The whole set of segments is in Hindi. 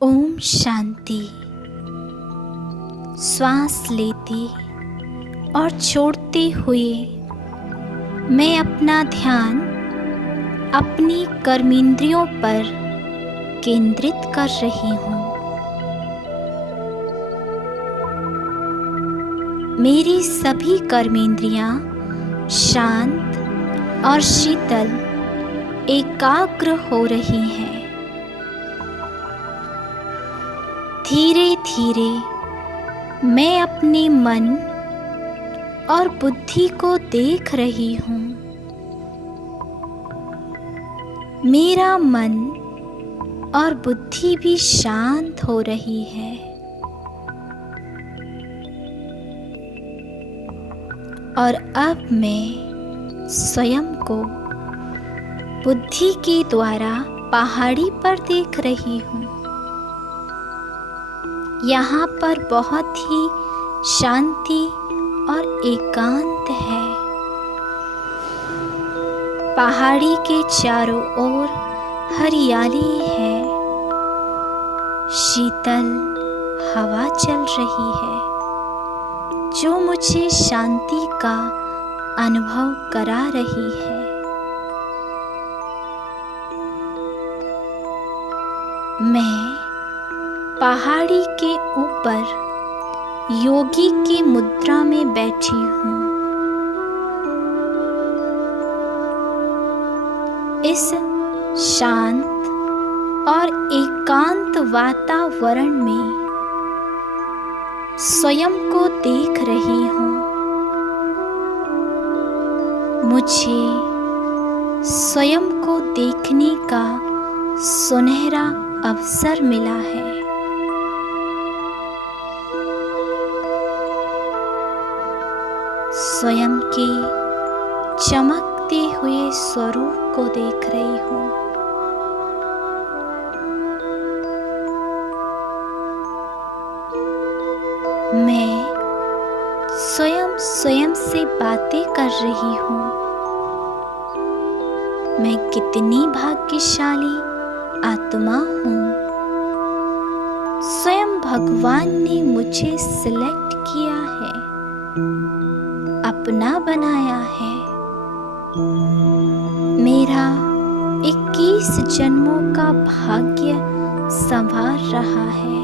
ओम शांति। श्वास लेते और छोड़ते हुए मैं अपना ध्यान अपनी कर्मेंद्रियों पर केंद्रित कर रही हूँ। मेरी सभी कर्मेंद्रियाँ शांत और शीतल एकाग्र हो रही हैं। धीरे धीरे मैं अपने मन और बुद्धि को देख रही हूँ। मेरा मन और बुद्धि भी शांत हो रही है और अब मैं स्वयं को बुद्धि के द्वारा पहाड़ी पर देख रही हूँ। यहाँ पर बहुत ही शांति और एकांत है। पहाड़ी के चारों ओर हरियाली है। शीतल हवा चल रही है जो मुझे शांति का अनुभव करा रही है। मैं पहाड़ी के ऊपर योगी की मुद्रा में बैठी हूँ। इस शांत और एकांत वातावरण में स्वयं को देख रही हूँ। मुझे स्वयं को देखने का सुनहरा अवसर मिला है। स्वयं के चमकते हुए स्वरूप को देख रही हूँ। मैं स्वयं से बातें कर रही हूँ। मैं कितनी भाग्यशाली आत्मा हूँ। स्वयं भगवान ने मुझे सिलेक्ट किया है, अपना बनाया है। मेरा 21 जन्मों का भाग्य संवार रहा है।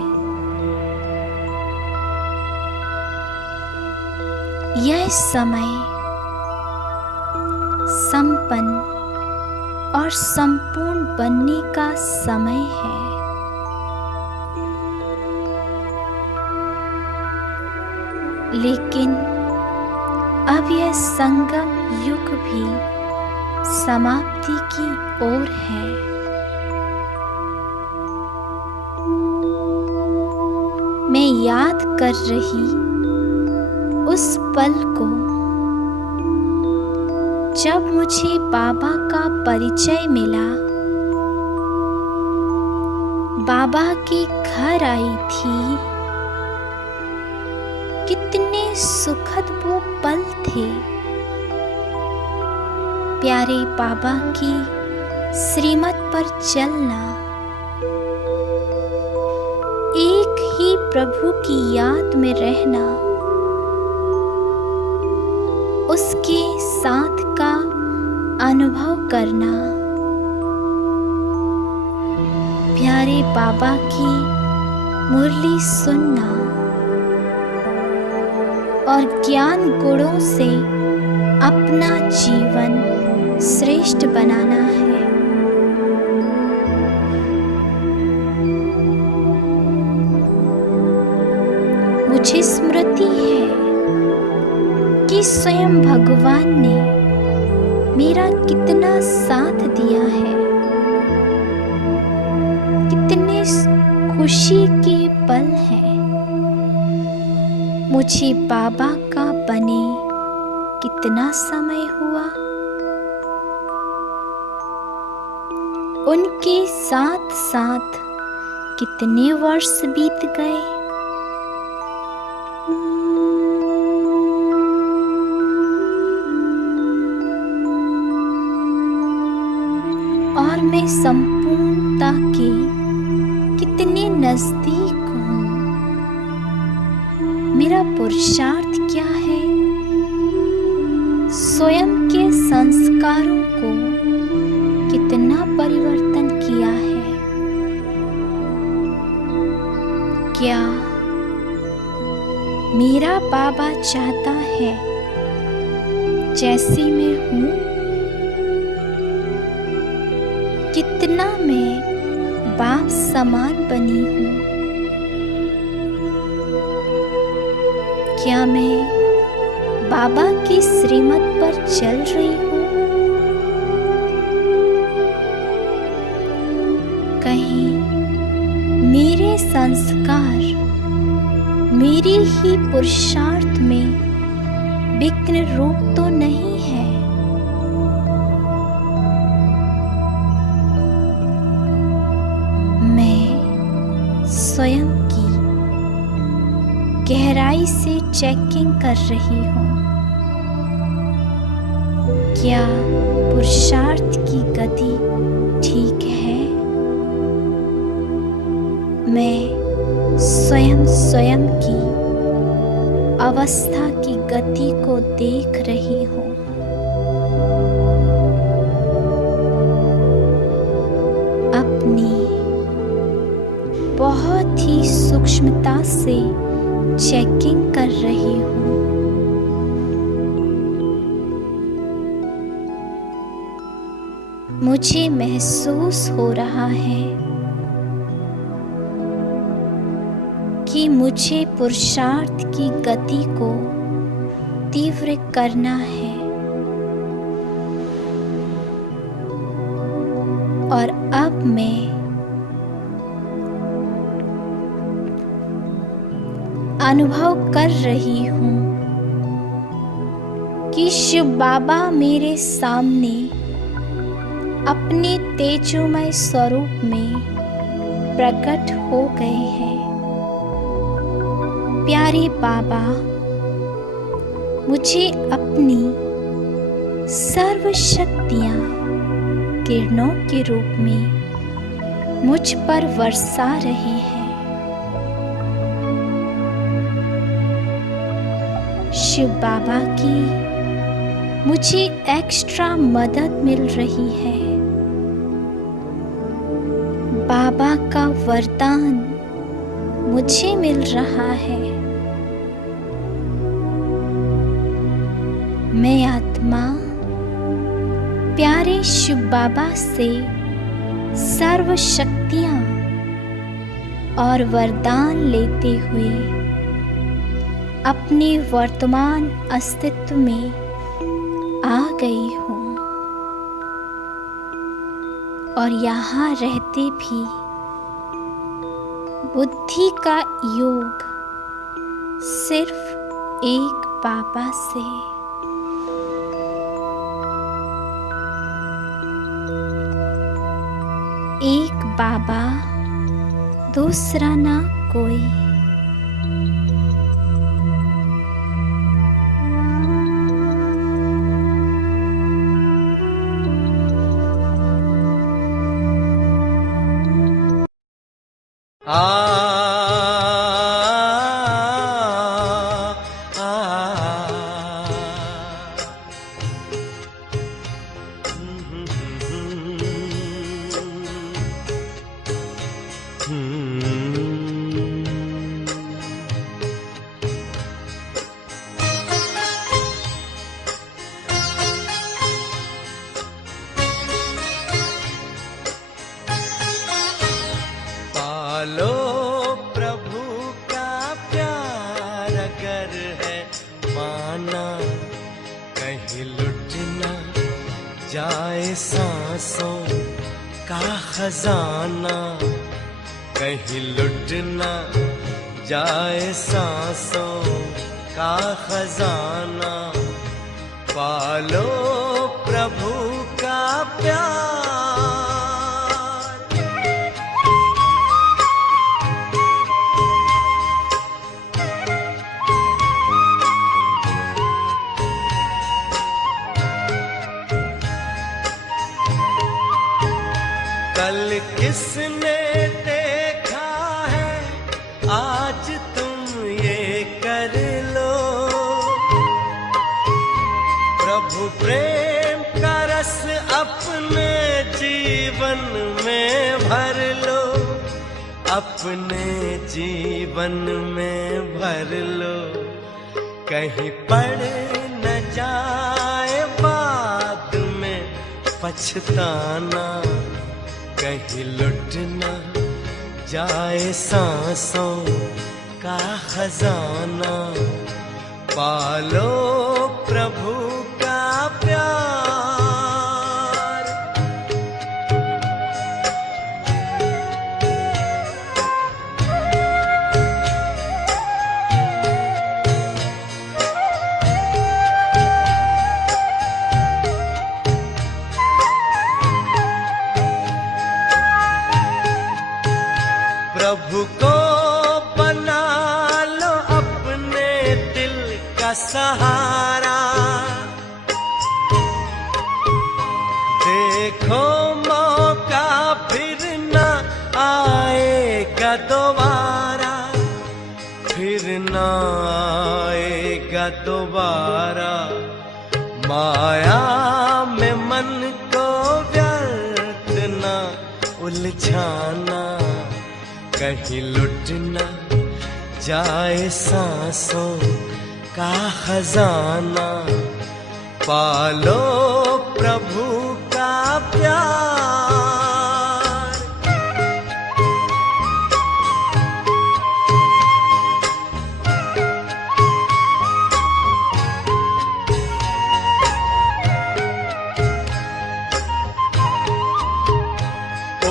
यह समय संपन्न और संपूर्ण बनने का समय है। लेकिन अब यह संगम युग भी समाप्ति की ओर है। मैं याद कर रही उस पल को जब मुझे बाबा का परिचय मिला। बाबा के घर आई थी। कितने सुखद वो पल थे। प्यारे बाबा की श्रीमत पर चलना, एक ही प्रभु की याद में रहना, उसके साथ का अनुभव करना, प्यारे बाबा की मुरली सुनना और ज्ञान गुणों से अपना जीवन श्रेष्ठ बनाना है। मुझे स्मृति है कि स्वयं भगवान ने मेरा कितना साथ दिया है। कितने खुशी के पल हैं। मुझे बाबा का बने कितना समय हुआ। उनके साथ साथ कितने वर्ष बीत गए। और मैं संपूर्णता के कितने नजदीक हूँ। मेरा पुरुषार्थ क्या है? स्वयं के संस्कारों को कितना परिवर्तन किया है। क्या मेरा बाबा चाहता है जैसी मैं हूँ? कितना मैं बाप समान बनी हूँ। क्या मैं बाबा की श्रीमत पर चल रही हूँ? कहीं मेरे संस्कार मेरी ही पुरुषार्थ में विघ्न रूप तो नहीं है? मैं स्वयं की गहराई से चेकिंग कर रही हूँ। क्या पुरुषार्थ की गति ठीक है? मैं स्वयं की अवस्था की गति को देख रही हूँ। अपनी बहुत ही सूक्ष्मता से चेकिंग कर रही हूँ। मुझे महसूस हो रहा है कि मुझे पुरुषार्थ की गति को तीव्र करना है और अब मैं अनुभव कर रही हूँ कि शिव बाबा मेरे सामने अपने तेजोमय स्वरूप में प्रकट हो गए हैं। प्यारे बाबा, मुझे अपनी सर्व शक्तियाँ किरणों के रूप में मुझ पर बरसा रहे हैं। शिव बाबा की मुझे एक्स्ट्रा मदद मिल रही है। बाबा का वरदान मुझे मिल रहा है। मैं आत्मा प्यारे शिव बाबा से सर्व शक्तियाँ और वरदान लेते हुए अपने वर्तमान अस्तित्व में आ गई हूँ और यहाँ रहते भी बुद्धि का योग सिर्फ एक बाबा से। एक बाबा, दूसरा ना कोई। पालो प्रभु का प्यार अगर है माना, कहीं लुट न जाए सांसों का खजाना, कहीं लुट न जाए सांसों का खजाना। पालो प्रभु का प्यार। कल किसने देखा है अपने जीवन में भर लो, कहीं पड़ न जाए बाद में पछताना, कहीं लुट न जाए सांसों का खजाना। पालो प्रभु का प्यार। प्रभु को बना लो अपने दिल का सहारा, देखो मौका फिर न आएगा दोबारा, फिर न आएगा दोबारा। माया में मन को व्यर्थ न उलझाना, कहीं लुट न जाए सांसों का खजाना। पालो प्रभु का प्यार।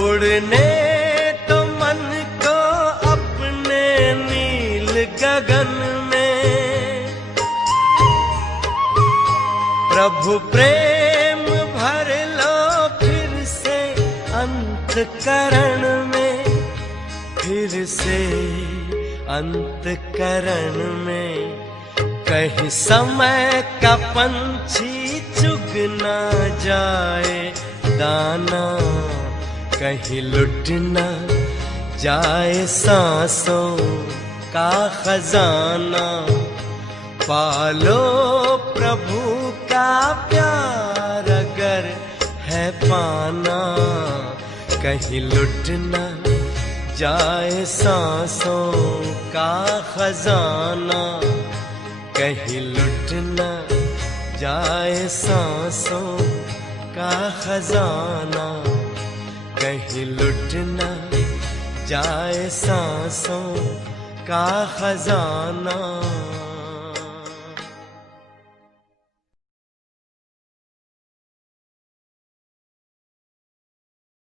उड़ने गगन में प्रभु प्रेम भर लो फिर से अंतकरण में, फिर से अंतकरण में। कहीं समय का पंछी चुग ना जाए दाना, कहीं लुट न जाए सांसों का खजाना। पालो प्रभु का प्यार अगर है पाना, कहीं लुट न जाए सांसों का खजाना, कहीं लुट न जाए सांसों का खजाना, कहीं लुट न जाए सांसों का खजाना।